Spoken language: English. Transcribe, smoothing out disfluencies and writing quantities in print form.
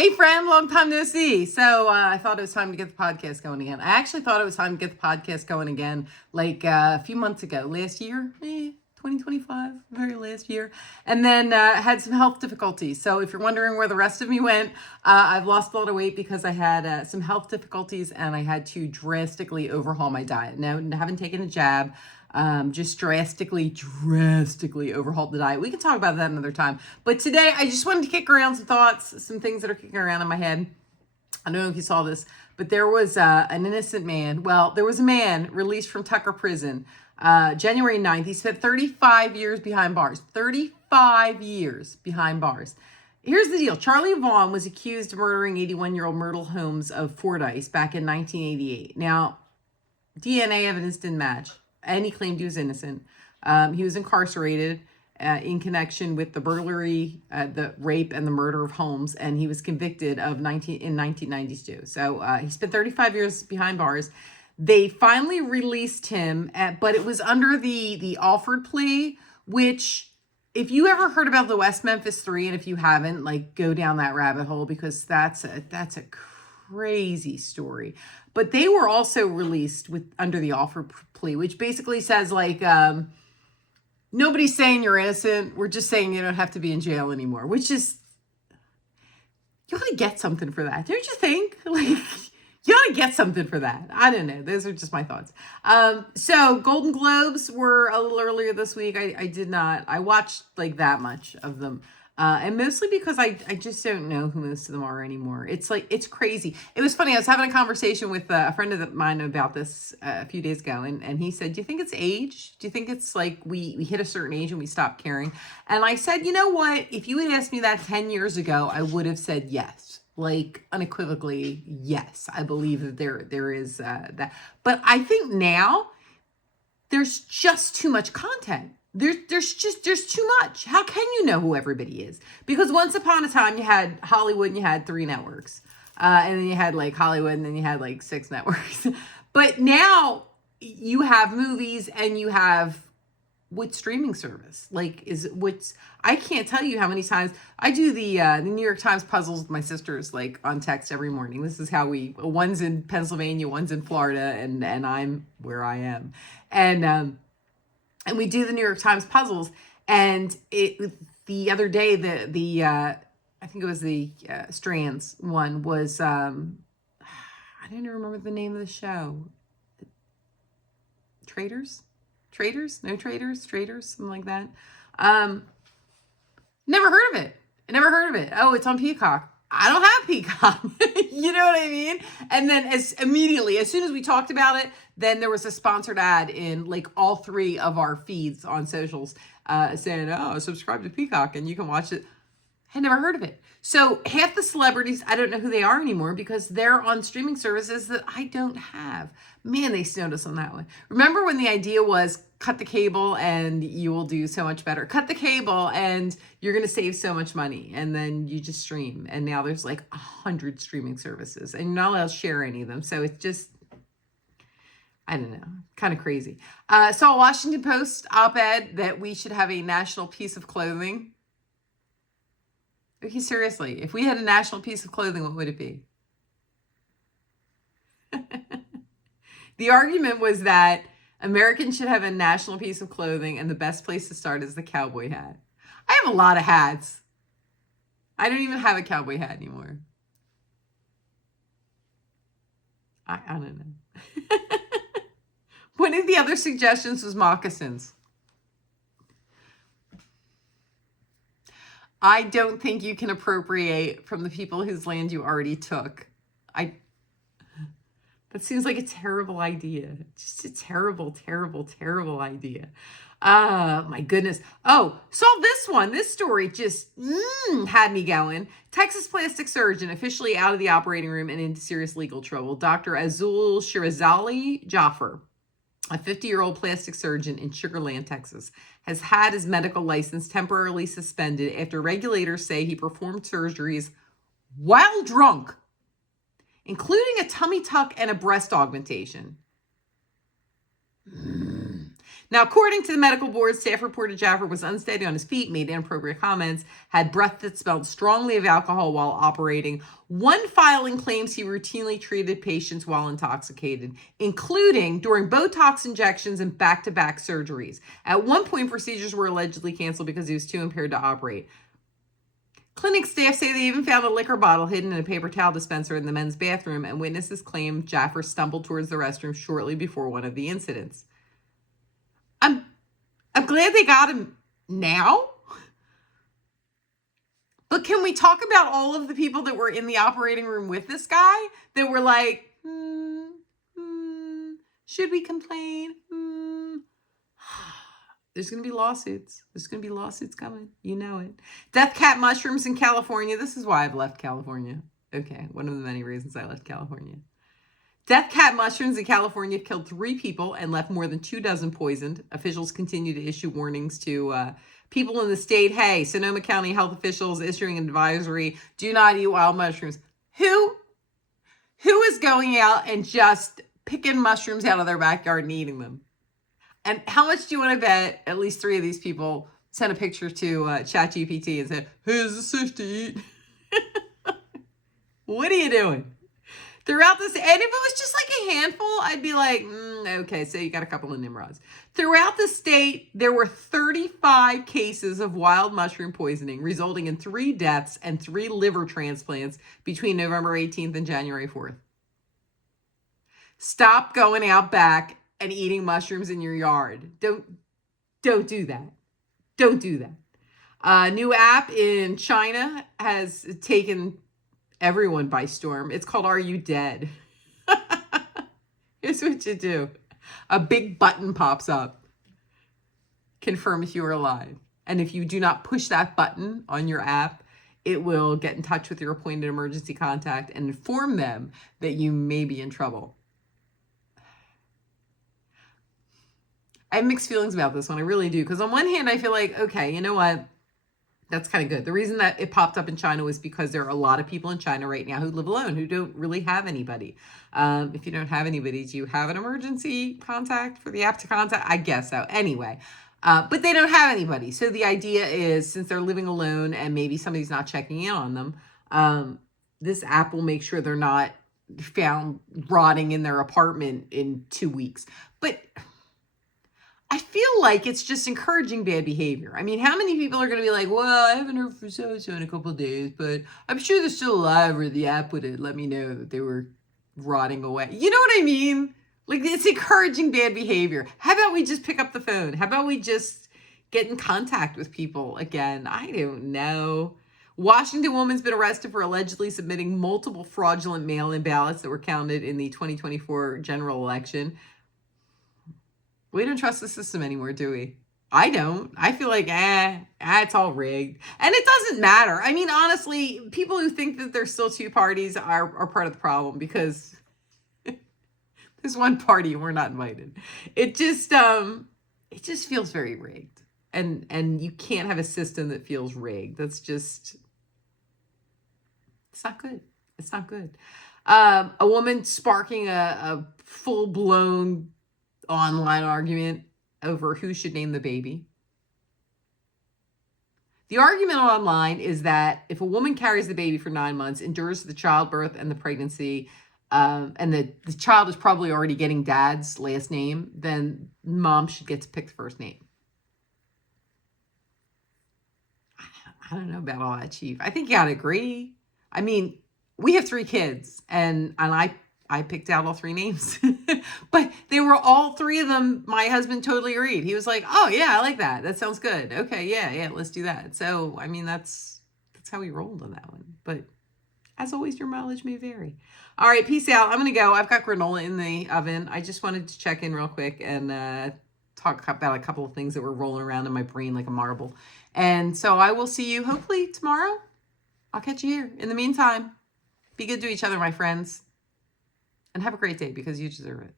Hey friend, long time no see. So I thought it was time to get the podcast going again. I actually thought it was time to get the podcast going again like a few months ago, last year, 2025, very last year. And then had some health difficulties. So if you're wondering where the rest of me went, I've lost a lot of weight because I had some health difficulties and I had to drastically overhaul my diet. Now, I haven't taken a jab. Just drastically overhauled the diet. We can talk about that another time. But today, I just wanted to kick around some thoughts, some things that are kicking around in my head. I don't know if you saw this, but there was an innocent man. Well, there was a man released from Tucker prison January 9th. He spent 35 years behind bars. 35 years behind bars. Here's the deal. Charlie Vaughn was accused of murdering 81-year-old Myrtle Holmes of Fordyce back in 1988. Now, DNA evidence didn't match. And he claimed he was innocent. He was incarcerated in connection with the burglary, the rape, and the murder of Holmes, and he was convicted in 1992. So he spent 35 years behind bars. They finally released him, but it was under the offered plea, which, if you ever heard about the West Memphis 3, and if you haven't, like, go down that rabbit hole, because that's a crazy story. But they were also released under the offer plea, which basically says, like, nobody's saying you're innocent. We're just saying you don't have to be in jail anymore, which is, you ought to get something for that. Don't you think? Like, you ought to get something for that. I don't know. Those are just my thoughts. So Golden Globes were a little earlier this week. I watched like that much of them. And mostly because I just don't know who most of them are anymore. It's crazy. It was funny. I was having a conversation with a friend of mine about this a few days ago. And he said, do you think it's age? Do you think it's like we hit a certain age and we stop caring? And I said, you know what? If you had asked me that 10 years ago, I would have said yes. Like unequivocally, yes. I believe that there is that. But I think now there's just too much content. There's too much. How can you know who everybody is? Because once upon a time you had Hollywood and you had 3 networks. And then you had like Hollywood and then you had like 6 networks. But now you have movies and you have what streaming service? Like I can't tell you how many times I do the New York Times puzzles with my sisters, like on text every morning. This is how one's in Pennsylvania, one's in Florida, and I'm where I am. And we do the New York Times puzzles, and the other day, I think it was the Strands one was, I don't even remember the name of the show. Traders, something like that. Never heard of it. Oh, it's on Peacock. I don't have Peacock. You know what I mean? And then as soon as we talked about it, then there was a sponsored ad in like all 3 of our feeds on socials saying, oh, subscribe to Peacock and you can watch it. I never heard of it. So half the celebrities, I don't know who they are anymore because they're on streaming services that I don't have. Man, they snowed us on that one. Remember when the idea was cut the cable and you will do so much better. Cut the cable and you're going to save so much money. And then you just stream. And now there's like 100 streaming services and you're not allowed to share any of them. So it's just, I don't know, kind of crazy. Saw a Washington Post op-ed that we should have a national piece of clothing. Okay, seriously, if we had a national piece of clothing, what would it be? The argument was that Americans should have a national piece of clothing and the best place to start is the cowboy hat. I have a lot of hats. I don't even have a cowboy hat anymore. I don't know. One of the other suggestions was moccasins. I don't think you can appropriate from the people whose land you already took. That seems like a terrible idea. Just a terrible, terrible, terrible idea. My goodness. Oh, saw this one. This story just had me going. Texas plastic surgeon officially out of the operating room and into serious legal trouble. Dr. Azul Shirazali Jaffer, a 50-year-old plastic surgeon in Sugar Land, Texas, has had his medical license temporarily suspended after regulators say he performed surgeries while drunk, including a tummy tuck and a breast augmentation. Now, according to the medical board, staff reported Jaffer was unsteady on his feet, made inappropriate comments, had breath that smelled strongly of alcohol while operating. One filing claims he routinely treated patients while intoxicated, including during Botox injections and back-to-back surgeries. At one point, procedures were allegedly canceled because he was too impaired to operate. Clinic staff say they even found a liquor bottle hidden in a paper towel dispenser in the men's bathroom, and witnesses claim Jaffer stumbled towards the restroom shortly before one of the incidents. I'm glad they got him now. But can we talk about all of the people that were in the operating room with this guy that were like, should we complain? There's going to be lawsuits. There's going to be lawsuits coming. You know it. Death cat mushrooms in California. This is why I've left California. Okay, one of the many reasons I left California. Death cat mushrooms in California have killed 3 people and left more than 24 poisoned. Officials continue to issue warnings to people in the state. Hey, Sonoma County health officials issuing an advisory: do not eat wild mushrooms. Who is going out and just picking mushrooms out of their backyard and eating them? And how much do you want to bet at least 3 of these people sent a picture to ChatGPT and said, hey, is this safe to eat? What are you doing? Throughout this, and if it was just like a handful, I'd be like, okay, so you got a couple of Nimrods. Throughout the state, there were 35 cases of wild mushroom poisoning, resulting in 3 deaths and 3 liver transplants between November 18th and January 4th. Stop going out back and eating mushrooms in your yard. Don't do that. Don't do that. A new app in China has taken everyone by storm. It's called Are You Dead? Here's what you do. A big button pops up. Confirm if you are alive. And if you do not push that button on your app, it will get in touch with your appointed emergency contact and inform them that you may be in trouble. I have mixed feelings about this one. I really do. Because on one hand, I feel like, okay, you know what? That's kind of good. The reason that it popped up in China was because there are a lot of people in China right now who live alone, who don't really have anybody. If you don't have anybody, do you have an emergency contact for the app to contact? I guess so. Anyway, but they don't have anybody. So the idea is, since they're living alone and maybe somebody's not checking in on them, this app will make sure they're not found rotting in their apartment in 2 weeks. But I feel like it's just encouraging bad behavior. I mean, how many people are going to be like, well, I haven't heard from so-and-so in a couple of days, but I'm sure they're still alive, or the app would have let me know that they were rotting away. You know what I mean? Like, it's encouraging bad behavior. How about we just pick up the phone? How about we just get in contact with people again? I don't know. Washington woman's been arrested for allegedly submitting multiple fraudulent mail-in ballots that were counted in the 2024 general election. We don't trust the system anymore, do we? I don't. I feel like, it's all rigged. And it doesn't matter. I mean, honestly, people who think that there's still 2 parties are part of the problem, because there's one party and we're not invited. It just feels very rigged. And you can't have a system that feels rigged. That's just, it's not good. It's not good. A woman sparking a full-blown online argument over who should name the baby. The argument online is that if a woman carries the baby for 9 months, endures the childbirth and the pregnancy, and the child is probably already getting dad's last name, then mom should get to pick the first name. I don't know about all that, Chief. I think you gotta agree. I mean, we have 3 kids, and I picked out all 3 names, but they were all 3 of them. My husband totally agreed. He was like, oh yeah, I like that. That sounds good. Okay. Yeah. Let's do that. So, I mean, that's how we rolled on that one. But as always, your mileage may vary. All right. Peace out. I'm going to go. I've got granola in the oven. I just wanted to check in real quick and talk about a couple of things that were rolling around in my brain like a marble. And so I will see you hopefully tomorrow. I'll catch you here. In the meantime, be good to each other, my friends. And have a great day, because you deserve it.